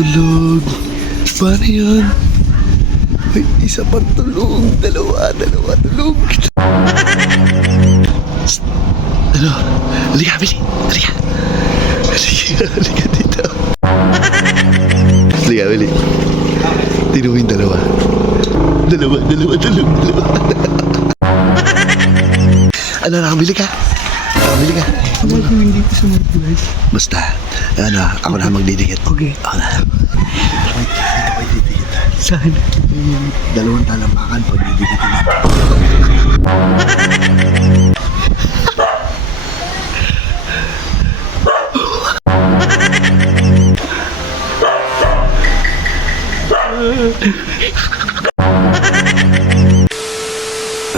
Tulog. Paano yun? Ay, isa pang tulog. Dalawa tulog. Ano? Halika, Billy. Halika. Halika dito. Halika, Billy. Tingnan mo yung dalawa. Dalawa. Ano, nakabili ka? Hindi ko sa mga guys. Basta, ano, ako na magdidikit. Okay. Ako na. Wait, dito pa didikit. Saan? Dalawang talampakan pag didikitin natin.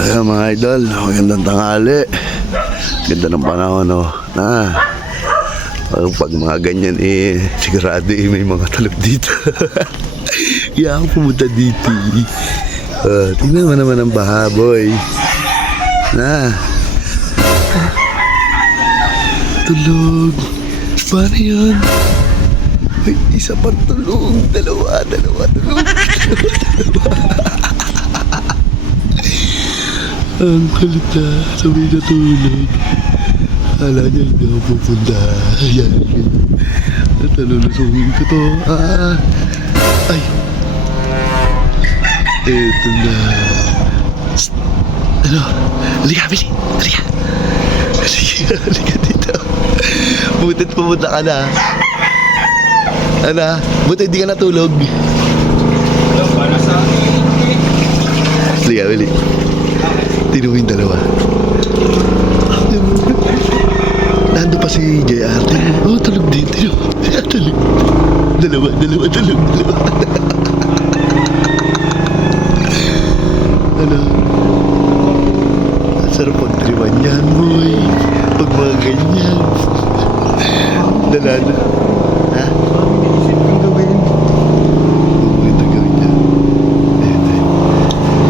Ayan mga idol, magandang tanghali. Ganda ng panahon, no? Pag mga ganyan sigurado may mga talog dito. Kaya ako pumunta dito. Tingnan mo naman ang baha, boy. Tulog. Paano yun? Ay, isa pang tulog. Dalawa tulog. Ang kulit na, sabay na tulog. Kala niya hindi ako pupunta. Ayan. Natalulusungin ko to. Ay. Eto na. Psst. Ano? Halika, Billy. Halika. Halika dito. Butit pumunta ka na. Ano? Butit hindi ka natulog. Halika, Billy. Tingnan mo yung dalawa. Nando pa si JR. Oh, tulog din. Tulog. Dalawa. Ano? Sarap pagtriwan yan, boy. Pag mga ganyan. Dalana. Ha? Inisip kong gawin. Ito gawin niya.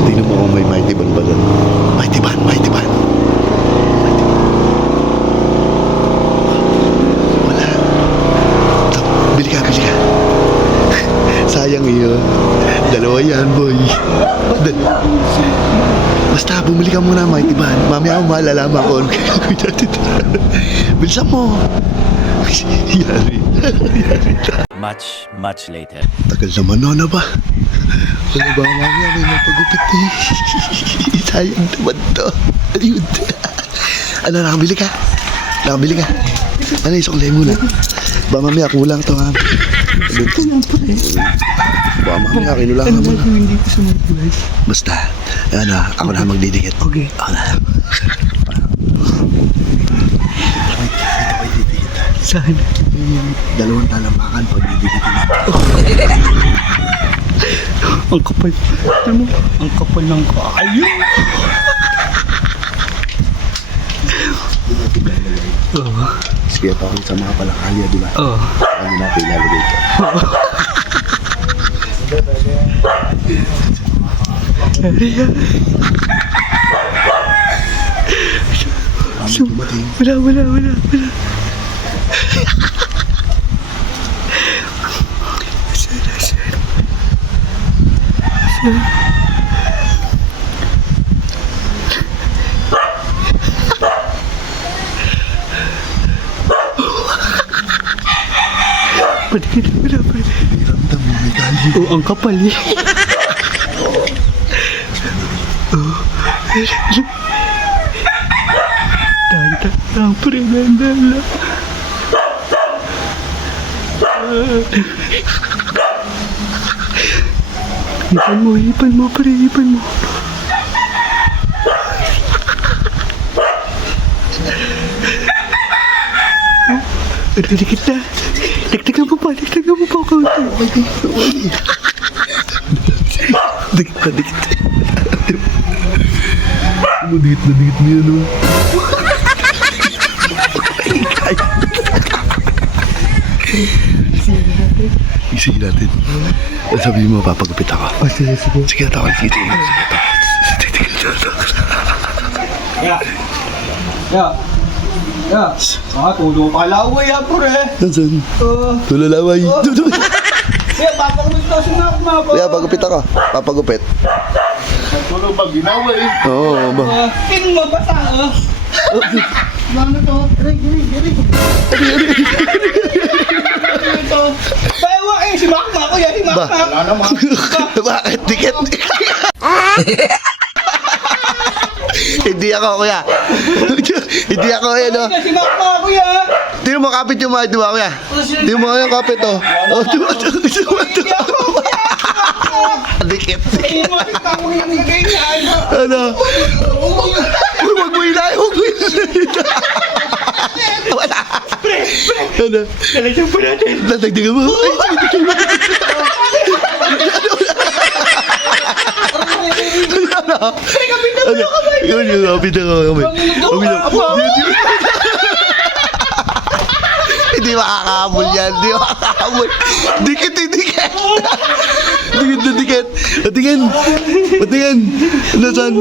Tingnan mo kung may mighty ban ba doon. Mighty ban. Wala. Bili ka. Sayang iyo. Dalawa yan, boy. Basta, bumili ka muna, mighty ban. Mamaya ako malalaman ko. Bilisan mo. Yari. Much later. Tagal naman na ba? Ano ba, mamaya may mapagupit eh. Sayang naman to. Ayun. Ano, nakabili ka? Ano, isang muna. Ba, mamaya kulang to, ha? Ba, mamaya kinulang ka muna. Hindi ko sa mga guys. Basta, ano, ako na magdidikit. Okay. Ako na. Wait, dito pa didikit. Saan? Dalawang talampakan pag didikitin natin. Ang kapal. Ano? Ang kapal ng kayo. Sige, parang sa mga palakalya, di ba? Oo. Ano natin ilalagay ito? Wala. Wala. Ramdam mo, may galyo. Oo, ang kapal eh. Dahan, pre, dahan. Hipan mo, pre. Dikit na. Dagdagan mo pa kaunti. Dikit. Dikit na yan, oh. Isingin natin. Sabihin mo, papagupit ako. Sige. Sige, tawag. Sige. Tulong palaway ha, pre. Nasaan? Tulalaway. Kaya papakulit daw si Makmak. Kuya, pagupit ako. Papagupit. Tulog pag ginawa eh. Oo, ba? King mabasa, oh. Ano to? Aray. Bawa eh, si Makmak ko yan, si Ba? Makmak. Wala naman. Bakit? Dikit. Hindi ako, kuya. Hindi ako, no? Si Makmak ko yan. Tingnan mo, kapit yung mga, di ba, kuya? Tingnan mo yung kapit, oh. Oh, di ba? Dikit. Eh, makita ko yung ganyan. Ano? Uy, wag mo ilahin, wag mo ilahin. Wala. Ano? Talagang pa natin. Natagdagan mo. Ay, sige, ano? Ano? Yun yung kapit ako kami. Hindi makakahabol yan. Hindi makakahabol. Dikit, dikit. Dikit. Patingin. Patingin. Ano saan?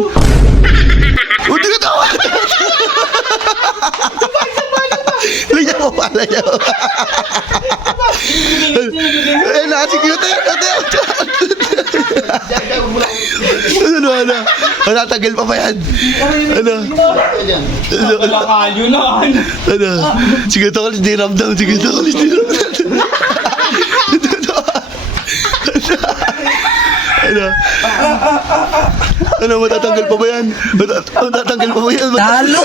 O, dikit ako. Lagyan mo pa, lagyan mo. Eh, nakasikute. Ano? Natanggal pa ba yan? Ano? Kalakayo na. Ano? Sige, ito kalis di ramdam. Sige, ito kalis di ramdam. Ano? Ano, matatanggal pa ba yan? Matatanggal pa ba yan? Talo.